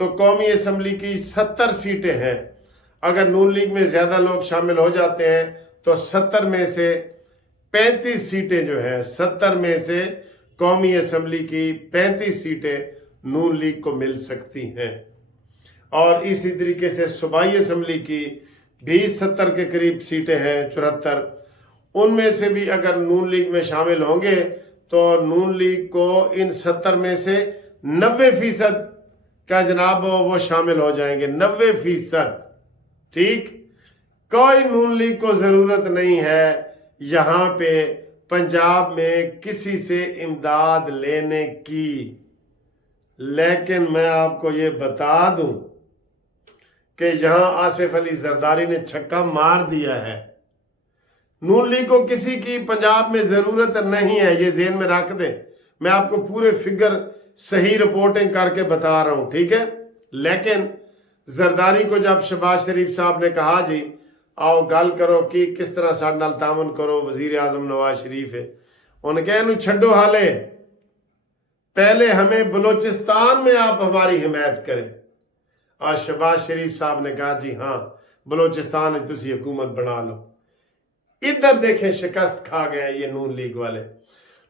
تو قومی اسمبلی کی 70 سیٹیں ہیں. اگر نون لیگ میں زیادہ لوگ شامل ہو جاتے ہیں تو 70 میں سے 35 سیٹیں جو ہیں، 70 میں سے قومی اسمبلی کی 35 سیٹیں نون لیگ کو مل سکتی ہیں. اور اسی طریقے سے صوبائی اسمبلی کی بھی 70 کے قریب سیٹیں ہیں، 74. ان میں سے بھی اگر نون لیگ میں شامل ہوں گے تو نون لیگ کو ان 70 میں سے 90% کا جناب وہ شامل ہو جائیں گے. 90%. ٹھیک. کوئی نون لیگ کو ضرورت نہیں ہے یہاں پہ پنجاب میں کسی سے امداد لینے کی. لیکن میں آپ کو یہ بتا دوں کہ یہاں آصف علی زرداری نے چھکا مار دیا ہے. نون لیگ کو کسی کی پنجاب میں ضرورت نہیں ہے، یہ ذہن میں رکھ دیں. میں آپ کو پورے فگر صحیح رپورٹنگ کر کے بتا رہا ہوں، ٹھیک ہے. لیکن زرداری کو جب شہباز شریف صاحب نے کہا جی آؤ گل کرو کہ کس طرح ساڈے نال تعاون کرو، وزیر اعظم نواز شریف ہے، انہوں نے کہا انہوں چھڈو حالے، پہلے ہمیں بلوچستان میں آپ ہماری حمایت کریں. اور شہباز شریف صاحب نے کہا جی ہاں بلوچستان میں تسی حکومت بنا لو. ادھر دیکھیں شکست کھا گئے یہ نون لیگ والے.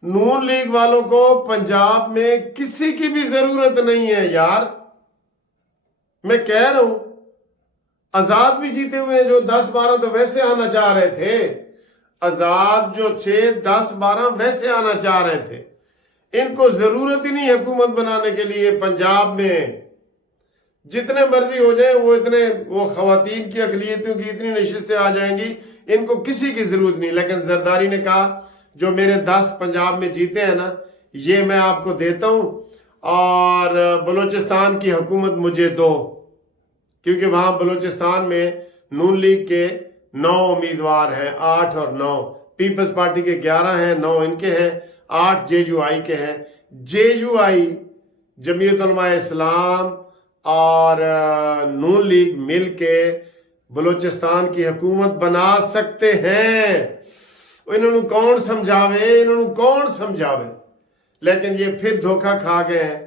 نون لیگ والوں کو پنجاب میں کسی کی بھی ضرورت نہیں ہے یار. میں کہہ رہا ہوں آزاد بھی جیتے ہوئے ہیں، جو 10-12 تو ویسے آنا چاہ رہے تھے. آزاد جو 6-10-12 ویسے آنا چاہ رہے تھے. ان کو ضرورت ہی نہیں حکومت بنانے کے لیے. پنجاب میں جتنے مرضی ہو جائیں وہ خواتین کی اقلیتوں کی اتنی نشستیں آ جائیں گی، ان کو کسی کی ضرورت نہیں. لیکن زرداری نے کہا جو میرے 10 پنجاب میں جیتے ہیں نا یہ میں آپ کو دیتا ہوں اور بلوچستان کی حکومت مجھے دو، کیونکہ وہاں بلوچستان میں نون لیگ کے 9 امیدوار ہیں، 8 اور 9. پیپلز پارٹی کے 11 ہیں، 9 ان کے ہیں، 8 جے یو آئی کے ہیں. جے یو آئی جمعیت علماء اسلام اور نون لیگ مل کے بلوچستان کی حکومت بنا سکتے ہیں. انہوں نے کون سمجھاوے. لیکن یہ پھر دھوکہ کھا گئے ہیں.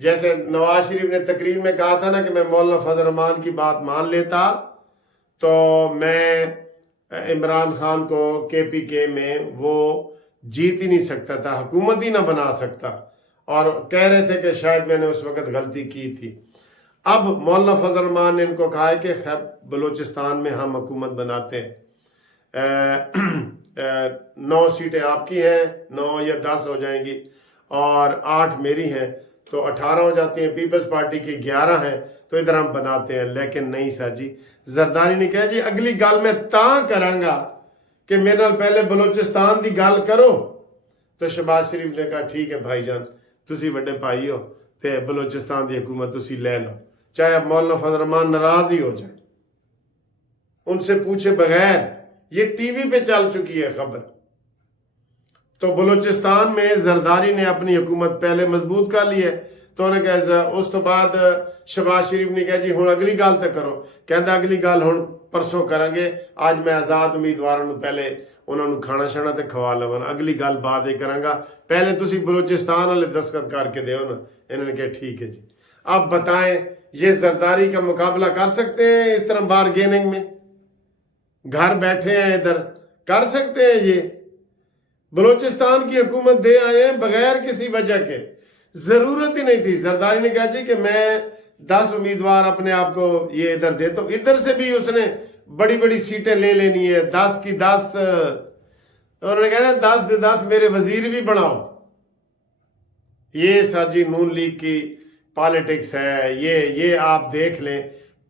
جیسے نواز شریف نے تقریر میں کہا تھا نا کہ میں مولانا فضل الرحمان کی بات مان لیتا تو میں عمران خان کو کے پی کے میں وہ جیت ہی نہیں سکتا تھا، حکومت ہی نہ بنا سکتا. اور کہہ رہے تھے کہ شاید میں نے اس وقت غلطی کی تھی. اب مولانا فضل الرحمان نے ان کو کہا ہے کہ خیر بلوچستان میں ہم حکومت بناتے ہیں. 9 سیٹیں آپ کی ہیں، 9 یا 10 ہو جائیں گی اور 8 میری ہیں تو 18 ہو جاتی ہیں. پیپلز پارٹی کی 11 ہیں تو ادھر ہم بناتے ہیں. لیکن نہیں سر جی. زرداری نے کہا جی اگلی گل میں تاں کرانگا کہ میرے نال پہلے بلوچستان دی گل کرو. تو شہباز شریف نے کہا ٹھیک ہے بھائی جان تسی وڈے بھائی ہو تے بلوچستان دی حکومت تسی لے لو، چاہے اب مولانا فضل الرحمان ناراض ہی ہو جائے، ان سے پوچھے بغیر. یہ ٹی وی پہ چل چکی ہے خبر. تو بلوچستان میں زرداری نے اپنی حکومت پہلے مضبوط کر لی ہے. تو انہوں نے کہا اس تو بعد شہباز شریف نے کہا جی ہوں اگلی گل تے کرو. کہندا اگلی گل ہوں پرسوں کریں گے، آج میں آزاد امیدواروں پہلے انہوں نے کھانا شانا تے کھوا لواں، اگلی گل بعد ہی کراں گا، پہلے تسی بلوچستان والے دستخط کر کے دیو نا. انہوں نے کہا ٹھیک ہے جی. اب بتائیں یہ زرداری کا مقابلہ کر سکتے ہیں اس طرح بارگیننگ میں؟ گھر بیٹھے ہیں ادھر کر سکتے ہیں؟ یہ بلوچستان کی حکومت دے آئے ہیں بغیر کسی وجہ کے، ضرورت ہی نہیں تھی. زرداری نے کہا جی کہ میں 10 امیدوار اپنے آپ کو یہ ادھر دیتا ہوں. ادھر سے بھی اس نے بڑی بڑی سیٹیں لے لینی ہے، 10 کی 10. انہوں نے کہا 10 سے 10 میرے وزیر بھی بناؤ. یہ سر جی نون لیگ کی پالیٹکس ہے. یہ آپ دیکھ لیں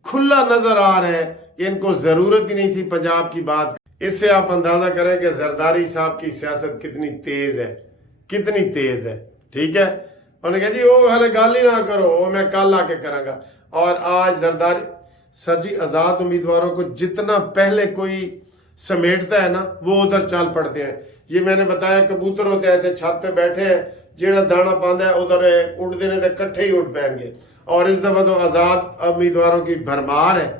کھلا نظر آ رہا ہے کہ ان کو ضرورت ہی نہیں تھی پنجاب کی بات. اس سے آپ اندازہ کریں کہ زرداری صاحب کی سیاست کتنی تیز ہے، کتنی تیز ہے. ٹھیک ہے. انہوں نے کہا جی وہ ہلے گل ہی نہ کرو، وہ میں کل آ کے کراں گا. اور آج زرداری سر جی آزاد امیدواروں کو جتنا پہلے کوئی سمیٹتا ہے نا وہ ادھر چل پڑتے ہیں. یہ میں نے بتایا کبوتر ہوتے ہیں ایسے چھت پہ بیٹھے ہیں، جیڑا دانا پاندا ہے ادھر اڑ دینے تے کٹھے ہی اڑ پائیں گے. اور اس دفعہ تو آزاد امیدواروں کی بھرمار ہے،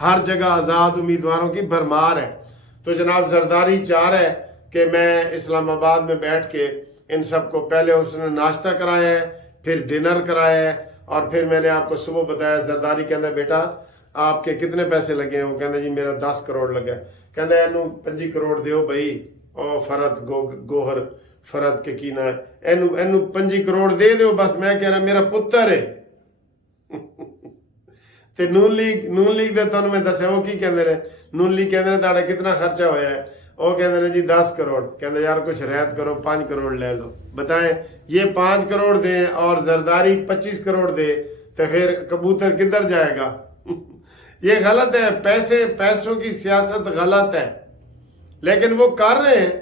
ہر جگہ آزاد امیدواروں کی بھرمار ہے. تو جناب زرداری چاہ رہا ہے کہ میں اسلام آباد میں بیٹھ کے ان سب کو، پہلے اس نے ناشتہ کرایا ہے، پھر ڈنر کرایا ہے اور پھر میں نے آپ کو صبح بتایا زرداری کہندا بیٹا آپ کے کتنے پیسے لگے ہیں؟ وہ کہندا جی میرا 10 کروڑ لگا ہے۔ کہندا اینو 25 کروڑ دیو بھائی، او فرد گوہر فرد کے کینا ہے، اینو 25 کروڑ دے دیو بس، میں کہہ رہا میرا پتر ہے۔ تے نون لیگ دے تانوں میں دسیا وہ کی کہندے نے، نون لیگ کہندے نے تہاڈا کتنا خرچہ ہویا ہے؟ وہ کہندے نے جی 10 کروڑ۔ کہندے یار کچھ رعایت کرو، 5 کروڑ لے لو۔ بتائیں یہ 5 کروڑ دیں اور زرداری 25 کروڑ دے تو پھر کبوتر کدھر جائے گا؟ یہ غلط ہے، پیسوں کی سیاست غلط ہے، لیکن وہ کر رہے ہیں۔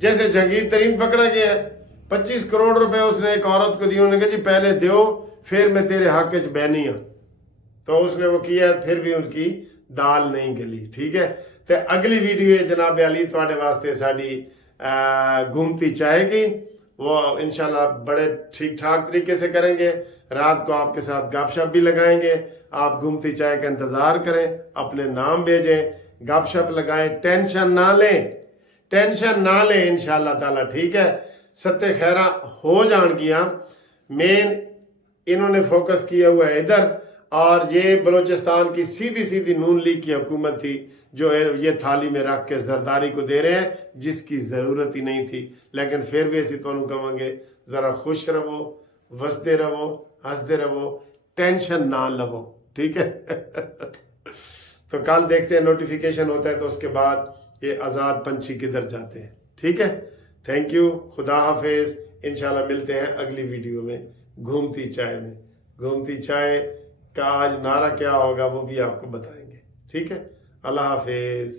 جیسے جہانگیر ترین پکڑا گیا ہے، 25 کروڑ روپے اس نے ایک عورت کو دیے، انہوں نے کہا جی پہلے دیو پھر میں تیرے حق وچ بہنی ہوں، تو اس نے وہ کیا، پھر بھی ان کی دال نہیں گلی۔ ٹھیک ہے، تو اگلی ویڈیو ہے جناب علی تواڈے واسطے ساڈی گھومتی چائے کی، وہ انشاءاللہ بڑے ٹھیک ٹھاک طریقے سے کریں گے۔ رات کو آپ کے ساتھ گپ شپ بھی لگائیں گے، آپ گھومتی چائے کا انتظار کریں، اپنے نام بھیجیں، گپ شپ لگائیں، ٹینشن نہ لیں انشاءاللہ تعالی۔ ٹھیک ہے، ستے خیرہ ہو جان گیاں۔ مین انہوں نے فوکس کیا ہوا ہے ادھر، اور یہ بلوچستان کی سیدھی نون لیگ کی حکومت تھی جو یہ تھالی میں رکھ کے زرداری کو دے رہے ہیں جس کی ضرورت ہی نہیں تھی۔ لیکن پھر بھی اسی تمہیں کہوں گے ذرا خوش رہو، وسدے رہو، ہنسدے رہو، ٹینشن نہ لو۔ ٹھیک ہے، تو کل دیکھتے ہیں نوٹیفیکیشن ہوتا ہے تو اس کے بعد یہ آزاد پنچھی کدھر جاتے ہیں۔ ٹھیک ہے، تھینک یو، خدا حافظ، انشاءاللہ ملتے ہیں اگلی ویڈیو میں گھومتی چائے میں۔ گھومتی چائے کا آج نعرہ کیا ہوگا وہ بھی آپ کو بتائیں گے۔ ٹھیک ہے، اللہ حافظ۔